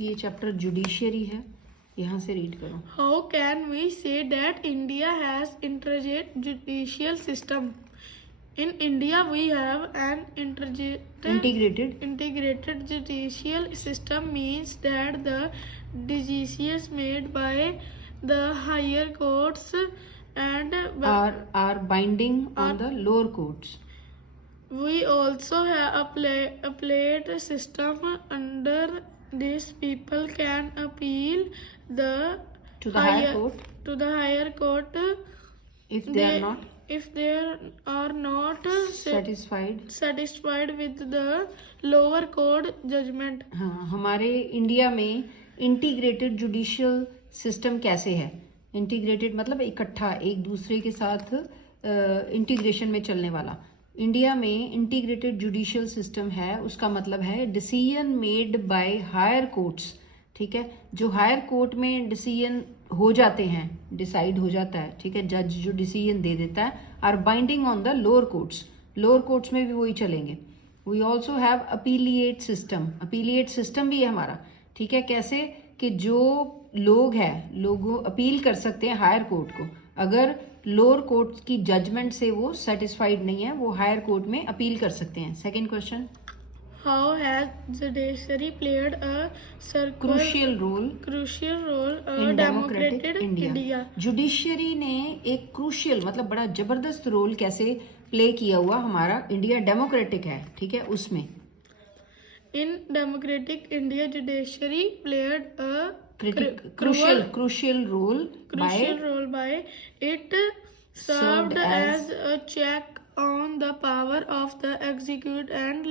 ये chapter judiciary है, यहाँ से रीड करो। How can we say that India has integrated judicial system? In India, we have an integrated judicial system means that the decisions made by the higher courts and are binding on the lower courts. we also have applied system under this people can appeal To the higher court to the higher court if they are not satisfied with the lower court judgment. हाँ, हमारे India में integrated judicial system कैसे है? Integrated मतलब इकट्ठा, एक दूसरे के साथ इंटीग्रेशन में चलने वाला। इंडिया में इंटीग्रेटेड जुडिशियल सिस्टम है, उसका मतलब है decision made by higher courts, ठीक है, जो हायर कोर्ट में डिसीजन हो जाते हैं, डिसाइड हो जाता है, ठीक है, जज जो डिसीजन दे देता है, are binding on the lower courts, lower courts में भी वही चलेंगे। We also have appellate system, appellate system भी है हमारा, ठीक है, कैसे कि जो लोग हैं, लोग अपील कर सकते हैं हायर कोर्ट को, अगर लोअर कोर्ट की जजमेंट से वो सेटिस्फाइड नहीं है, वो हायर कोर्ट में अपील कर सकते हैं। Second question, How has judiciary played a crucial role in democratic India? Judiciary ने एक क्रूशियल मतलब बड़ा जबरदस्त रोल कैसे प्ले किया हुआ हमारा इंडिया डेमोक्रेटिक है, ठीक है, उसमें। In democratic India, judiciary played a crucial role by it served as a check on the power of the executive and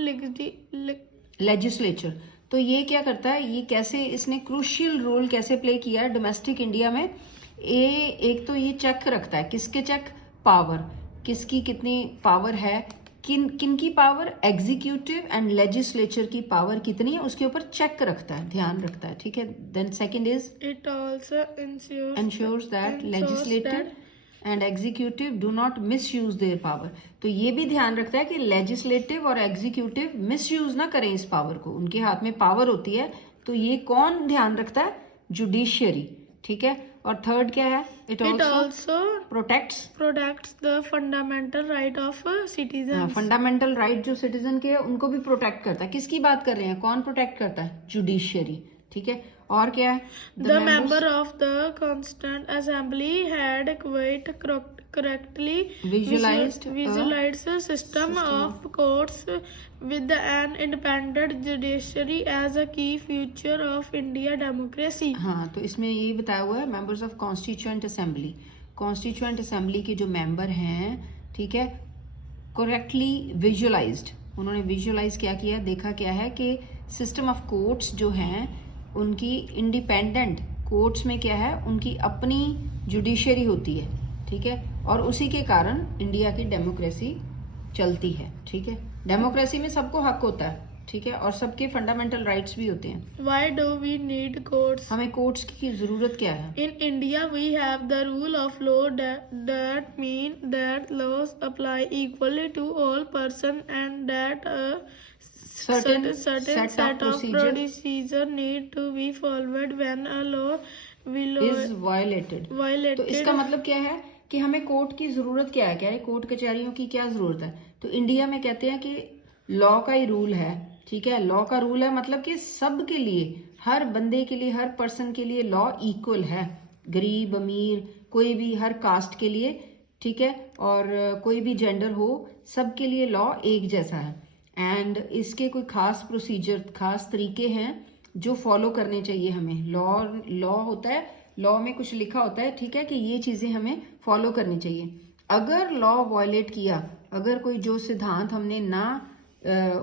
legislature। तो ये क्या करता है, ये कैसे इसने क्रूशियल रोल कैसे प्ले किया है डोमेस्टिक इंडिया में? एक तो ये चेक रखता है, किसके चेक? पावर, किसकी कितनी पावर है, किन की पावर, एग्जीक्यूटिव एंड लेजिस्लेचर की पावर कितनी है, उसके ऊपर चेक रखता है, ध्यान रखता है, ठीक है। Then second is it also ensures that legislative and executive do not misuse their power. तो ये भी ध्यान रखता है कि लेजिस्लेटिव और एग्जीक्यूटिव मिस यूज ना करें इस पावर को, उनके हाथ में पावर होती है, तो ये कौन ध्यान रखता है? जुडिशियरी, ठीक है। और थर्ड क्या है? It also protects the fundamental right of citizen. Fundamental right जो सिटीजन के है उनको भी प्रोटेक्ट करता है। किसकी बात कर रहे हैं, कौन प्रोटेक्ट करता है? जुडिशियरी, ठीक है। और क्या है? The member of the constituent assembly had quite correctly visualized system of courts with an independent judiciary as a key feature of India democracy। हाँ, तो इसमें ये बताया हुआ है members of constituent assembly, constituent assembly के जो मेंबर हैं, ठीक है, करेक्टली विजुअलाइज्ड, उन्होंने विजुअलाइज क्या किया, देखा क्या है कि सिस्टम ऑफ कोर्ट्स जो हैं उनकी इंडिपेंडेंट, कोर्ट्स में क्या है, उनकी अपनी जुडिशियरी होती है, ठीक है, और उसी के कारण इंडिया की डेमोक्रेसी चलती है, ठीक है। डेमोक्रेसी में सबको हक होता है, ठीक है, और सबके फंडामेंटल राइट्स भी होते हैं। Why do we need courts? हमें कोर्ट्स की जरूरत क्या है? In India we have the rule of law that mean that laws apply equally to all person and that a certain set of procedure need to be followed when a law is violated। तो इसका मतलब क्या है कि हमें court की जरूरत क्या है, क्या है कोर्ट कचहरियों की क्या जरूरत है? तो इंडिया में कहते हैं कि लॉ का ही रूल है, ठीक है, लॉ का रूल है मतलब कि सब के लिए, हर बंदे के लिए, हर पर्सन के लिए लॉ इक्वल है, गरीब अमीर कोई भी, हर कास्ट के लिए, ठीक है, और कोई भी जेंडर हो, सबके लिए लॉ एक जैसा है। एंड इसके कोई खास प्रोसीजर, खास तरीके हैं जो फॉलो करने चाहिए हमें। लॉ होता है, लॉ में कुछ लिखा होता है, ठीक है, कि ये चीजें हमें फॉलो करनी चाहिए। अगर लॉ वायलेट किया, अगर कोई जो सिद्धांत हमने ना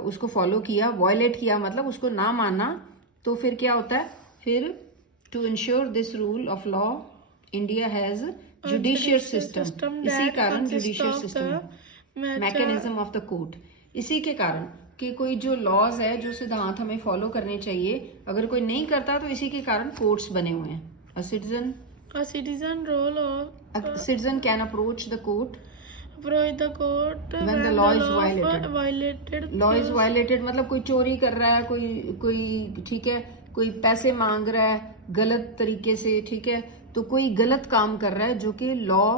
उसको फॉलो किया, वायलेट किया मतलब उसको ना माना, तो फिर क्या होता है, फिर to ensure this rule of law India has judicial system. इसी कारण judicial system, mechanism of the court, इसी के कारण कि कोई जो लॉज है, जो सिद्धांत हमें फॉलो करने चाहिए, अगर कोई नहीं करता तो इसी के कारण कोर्ट्स बने हुए हैं। A citizen can approach the court when the law is violated। law is violated मतलब कोई चोरी कर रहा है, कोई ठीक है, कोई पैसे मांग रहा है गलत तरीके से, ठीक है, तो कोई गलत काम कर रहा है जो कि लॉ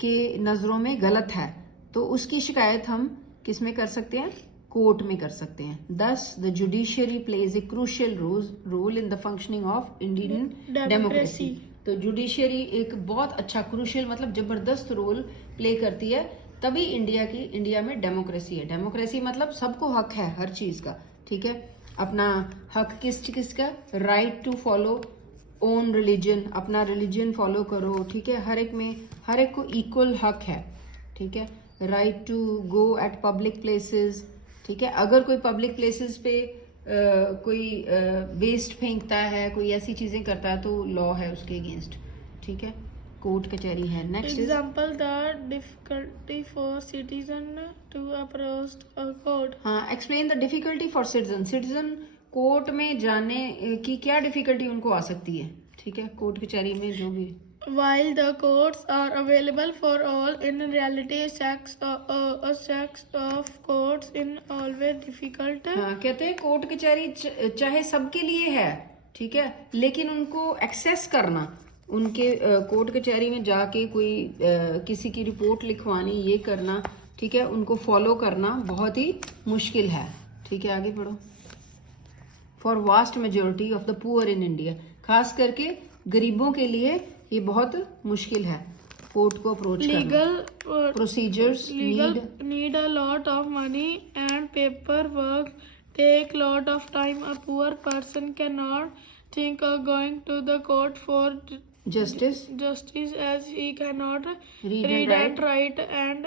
के नजरों में गलत है, तो उसकी शिकायत हम किस में कर सकते हैं? कोर्ट में कर सकते हैं। Thus the judiciary plays a crucial role in the functioning of Indian democracy. तो जुडिशियरी एक बहुत अच्छा क्रूशियल मतलब जबरदस्त रोल प्ले करती है, तभी इंडिया में डेमोक्रेसी है। डेमोक्रेसी मतलब सबको हक है हर चीज का, ठीक है। अपना हक किस का? Right to follow own religion, अपना रिलीजन फॉलो करो, ठीक है। हर एक को इक्वल हक है, ठीक है। Right to go at public places, ठीक है। अगर कोई पब्लिक प्लेसेस पे कोई वेस्ट फेंकता है, कोई ऐसी चीजें करता है, तो लॉ है उसके अगेंस्ट, ठीक है। कोर्ट कचहरी है। Next example the difficulty for citizen to approach a court. हाँ, explain the difficulty for citizen court में जाने की क्या डिफिकल्टी उनको आ सकती है, ठीक है। कोर्ट कचहरी में जो भी While the courts are available for all, in reality, a sex of courts in always difficult. हाँ, कहते हैं कोर्ट कचहरी चाहे सबके लिए है, ठीक है, लेकिन उनको एक्सेस करना, उनके कोर्ट कचहरी में जाके कोई किसी की रिपोर्ट लिखवानी, ये करना, ठीक है, उनको फॉलो करना बहुत ही मुश्किल है, ठीक है। आगे पढ़ो। For vast majority of the poor in India, खास करके गरीबों के लिए ये बहुत मुश्किल है कोर्ट को अप्रोच करना। Legal procedures need a lot of money and paper work take lot of time. A poor person can not think of going to the court for justice as he cannot read and write, and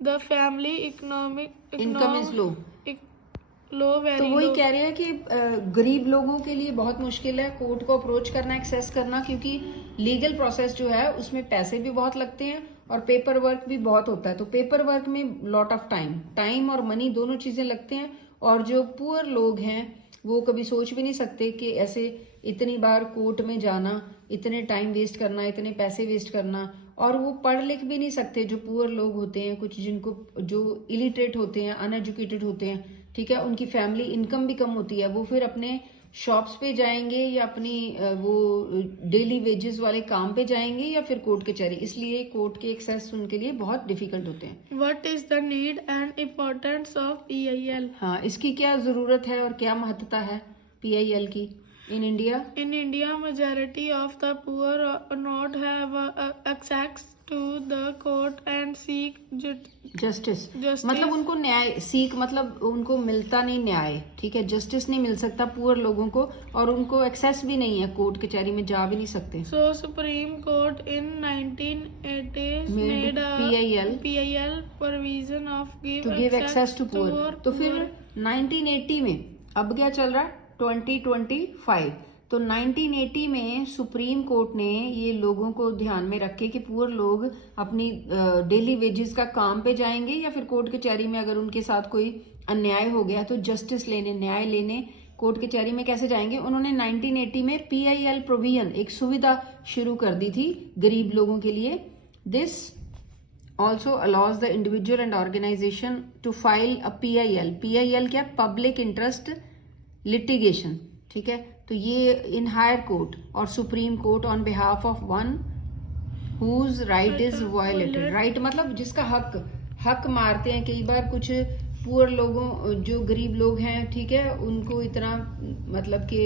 the family income is low. तो वही कह रहे हैं कि गरीब लोगों के लिए बहुत मुश्किल है कोर्ट को अप्रोच करना, एक्सेस करना, क्योंकि लीगल प्रोसेस जो है उसमें पैसे भी बहुत लगते हैं और पेपर वर्क भी बहुत होता है। तो पेपर वर्क में लॉट ऑफ टाइम और मनी दोनों चीजें लगते हैं, और जो पुअर लोग हैं वो कभी सोच भी नहीं सकते कि ऐसे इतनी बार कोर्ट में जाना, इतने टाइम वेस्ट करना, इतने पैसे वेस्ट करना, और वो पढ़ लिख भी नहीं सकते। जो पुअर लोग होते हैं, कुछ जिनको जो इलिटरेट होते हैं, अनएजुकेटेड होते हैं, ठीक है, उनकी फैमिली इनकम भी कम होती है, वो फिर अपने शॉप्स पे जाएंगे या अपनी वो डेली वेजेस वाले काम पे जाएंगे या फिर कोर्ट कचहरी, इसलिए कोर्ट के एक्सेस उनके लिए बहुत डिफिकल्ट होते हैं। What is the need and importance of PIL? हाँ, इसकी क्या जरूरत है और क्या महत्वता है PIL की in India? In India majority of the poor not have access to the court and seek justice. मतलब उनको न्याय सीख, मतलब उनको मिलता नहीं न्याय, ठीक है, जस्टिस नहीं मिल सकता पुअर लोगों को, और उनको एक्सेस भी नहीं है, कोर्ट कचहरी में जा भी नहीं सकते। So supreme court in 1980 made PIL provision of give access to poor. तो फिर 1980 में, अब क्या चल रहा है 2025, तो 1980 में सुप्रीम कोर्ट ने ये लोगों को ध्यान में रखे कि पुअर लोग अपनी डेली वेजेस का काम पे जाएंगे या फिर कोर्ट कचहरी में अगर उनके साथ कोई अन्याय हो गया तो जस्टिस लेने, न्याय लेने कोर्ट कचहरी में कैसे जाएंगे। उन्होंने 1980 में PIL प्रोविजन, एक सुविधा शुरू कर दी थी गरीब लोगों के लिए। This also allows the individual and organisation to file a PIL क्या? पब्लिक इंटरेस्ट लिटिगेशन, ठीक है। तो ये इन हायर कोर्ट और supreme court on behalf of one whose right is violated. Right मतलब जिसका हक मारते हैं कई बार कुछ पुअर लोगों, जो गरीब लोग हैं, ठीक है, उनको इतना मतलब कि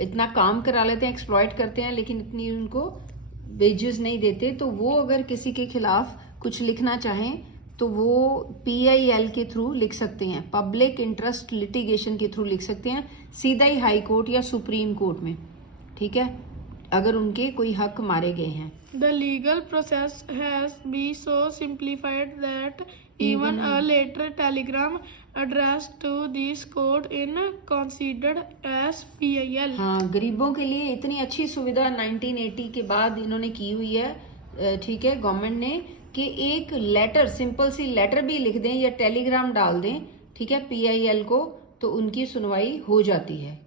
इतना काम करा लेते हैं, एक्सप्लॉइट करते हैं, लेकिन इतनी उनको वेजेस नहीं देते। तो वो अगर किसी के खिलाफ कुछ लिखना चाहें तो वो PIL के थ्रू लिख सकते हैं, पब्लिक इंटरेस्ट लिटिगेशन के थ्रू लिख सकते हैं, सीधा ही हाई कोर्ट या सुप्रीम कोर्ट में, ठीक है, अगर उनके कोई हक मारे गए हैं। The legal process has be so simplified that even a letter telegram address to this court in considered as PIL। हाँ, गरीबों के लिए इतनी अच्छी सुविधा 1980 के बाद इन्होंने की हुई है, ठीक है, गवर्नमेंट ने, कि एक लेटर, सिंपल सी लेटर भी लिख दें या टेलीग्राम डाल दें, ठीक है, PIL को, तो उनकी सुनवाई हो जाती है।